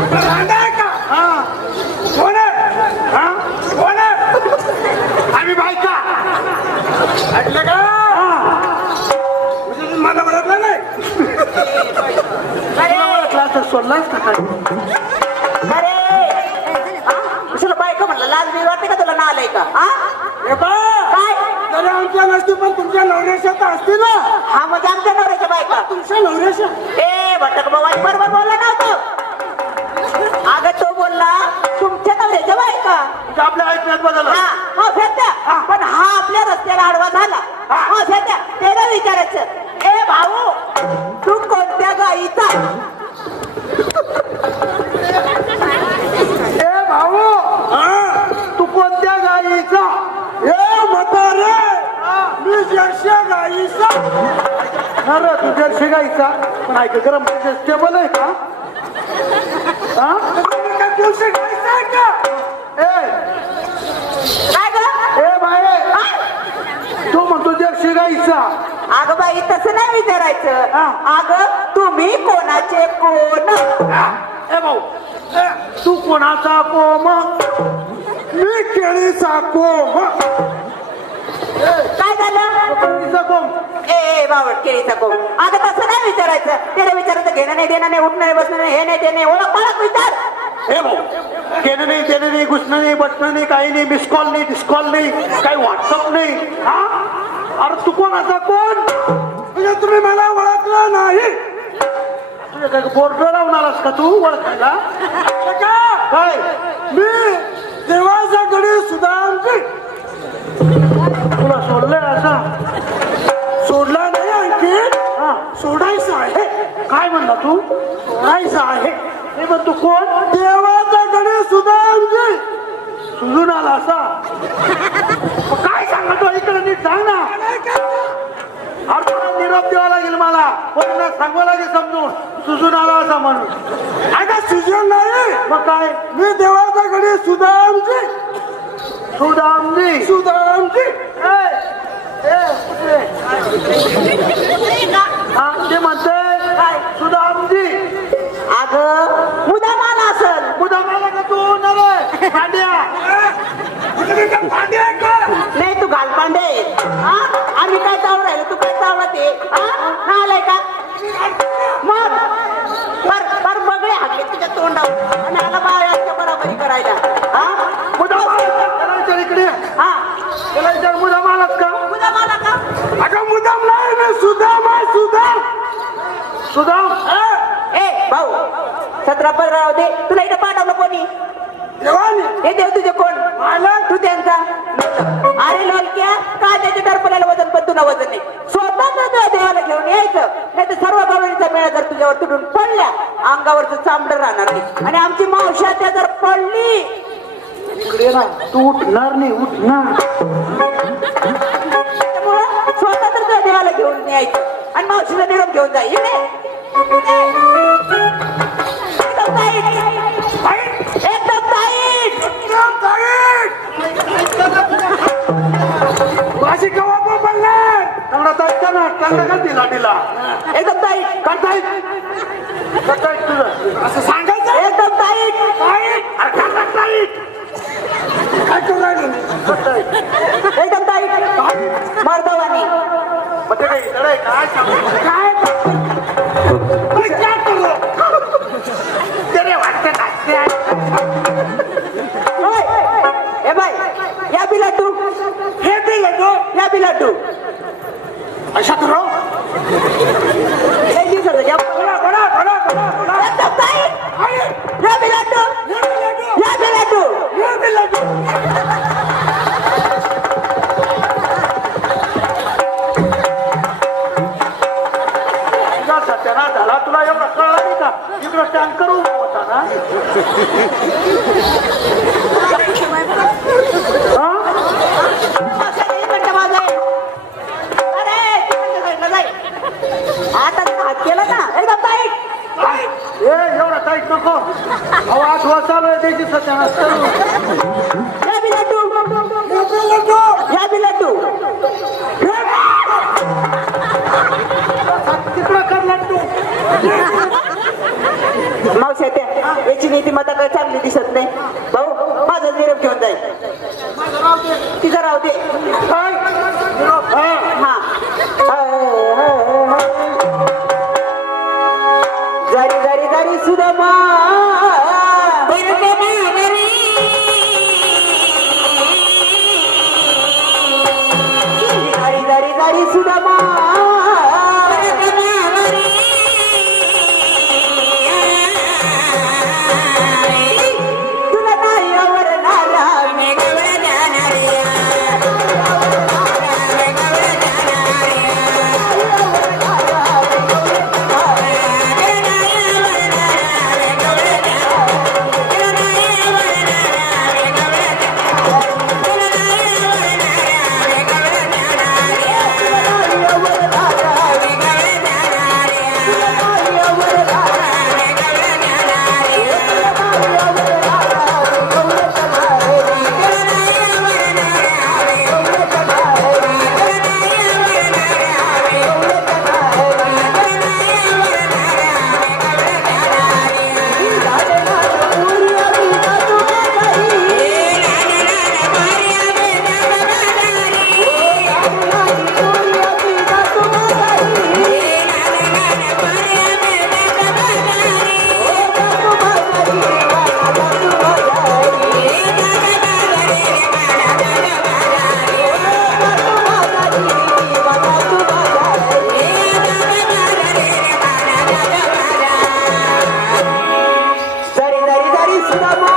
रांडा आहे का? हा. कोण आहे? हा? कोण आहे? आम्ही बायका. ऐकलं का? म्हणजे मला ओळखलं नाही. सोडलाच का? अरे तुला बायका म्हणलं लाज बी वाटते का तुला ना आलंय का? काय जरी आमच्या नसतील पण तुमच्या नवऱ्याच्या तर असतील ना. हा म्हणजे आमच्या नवऱ्याच्या बायका तुमच्या नवऱ्याच्या. ए भटक बाबा बरोबर बोलला नव्हतं. अगं तो बोलला तुमच्या नवऱ्याच्या बायका. आपल्या ऐकण्यात बदल. हो सध्या पण हा आपल्या रस्त्याला आडवा झाला. हो सध्या त्याला विचारायचं ए भाऊ तू कोणत्या गाईचा? ए भाऊ तू कोणत्या गाईचा? ए म्हातारे मी जर्सी गाईचा. अरे तू जर्सी गाईचा पण ऐक गरम स्टेबल आहे का? दिवशी गाईचा आहे का? काय ग ए बाय तू म्हणतो जर्सी गाईचा. अगं बाई तसं नाही विचारायचं. अगं तुम्ही कोणाचे कोण? ए भाऊ तू कोणाचा कोम? मी केळीचा कोम. काय झालं? केळीचा कोम. ए बावट केळीचा कोण? अगं तसं नाही विचारायचं. त्याला विचारायचं घेणं नाही देणं नाही उठणं नाही बसणं नाही हे नाही ते नाही ओळख पाळख विचार. हे भाऊ केलं नाही केलं नाही घुसणं नाही बसणं नाही काही नाही मिस कॉल नाही डिस्कॉल नाही काही व्हॉट्सअप नाही. हा अरे तू कोणाचा कोण? म्हणजे तुम्ही मला ओळखलं नाही. तुझ्या काय बोर्ड लावणारस का तू ओळखायला? काय मी देवाचा गडी सुद्धा आमची. तुला सोडलंय असा? सोडला नाही आणखी सोडायचं आहे. काय म्हणला तू? सोडायचं आहे. हे पण तू कोण? देवाचा गडी सुद्धा आमची. सुजून आला असा? काय सांगतो इकडे नीट सांग ना. अरे तुला निरोप द्यावा लागेल मला कोणाला सांगावं लागेल समजून सुजून आला असा म्हणून. आता सुजून नाही मग काय? मी देवाचा गडी सुद्धा आमची. सुदामजी सुदामजी हा ते म्हणते काय सुदामजी. अगं मुदाम आला असल. मुदाम आला का तू नरे पांड्या? नाही तू घाल पांडे. आम्ही काय चावलं राहिलो तू काय चावला ते आलाय का? मग बर बगळे हाकले तुझ्या तोंडावर आणि आला बाळाच्या बराबरी करायला. मुदाम आला इकडे. हा त्याला विचार मुदाम आलात का? मुदाम आला का? अगं मुदाम नाही ना सुदाम आहे. सुदाम सुदाम. ए भाऊ 17-15 राहू दे. तुला इथं पाठवलं कोणी? हे देव तुझे कोण? तू त्यांचा. अरे लोलक्या का त्याच्या टरपल्याला वजन पण तुला वजन नाही. स्वतः तुझ्या देवाला घेऊन यायचं नाही तर सर्व गवळीचा मेळा जर तुझ्यावर तुटून पडल्या अंगावरचं चांबड राहणार नाही. आणि आमची मावशा त्या जर पडली इकडे ना तू उठणार नाही उठणार. त्यामुळं स्वतः तर तुझ्या देवाला घेऊन यायचं आणि मावशीला निरोप घेऊन जाय. एकदम टाईट. माझी कवा पडणार चांगला टाईट ना चांगला का दिला दिला एकदम टाईट. करताय करताय तुझं असं सांगायचं. एकदम टाईट. टाईट अरे चांगला टाईट. काय करू राहिलं? एकदम टाईट मर्दवानी. म्हणजे काय इकडे काय सांगू काय काय करू तेरे वाटते नाचते. ए बाय या बी लड्डू. हे बी लड्डू या बी लड्डू. अशा करो एक दिवसाचं घ्या. एकदम टाईट. या बी लड्डू. या बी लड्डू. सत्याना झाला तुला एवढा कळला नाही का? इकडं टँकर उभा होता ना. आता हात केला ना एकदम टाईट. एवढा टाईट नको. आवाज चालू आहे त्याची सत्याना. या बी लड्डू. या बी लड्डू. तिकडं कर लड्डू. मावश्या त्या याची नीती मता काय चांगली दिसत नाही. भाऊ माझा निरोप घेऊन जाईल. तिचा राहू दे. काय हा जारी जारी जारी सुदामा जारी जारी जारी सुदामा तुला नाही आवडणारा जारी जारी जारी सुदामा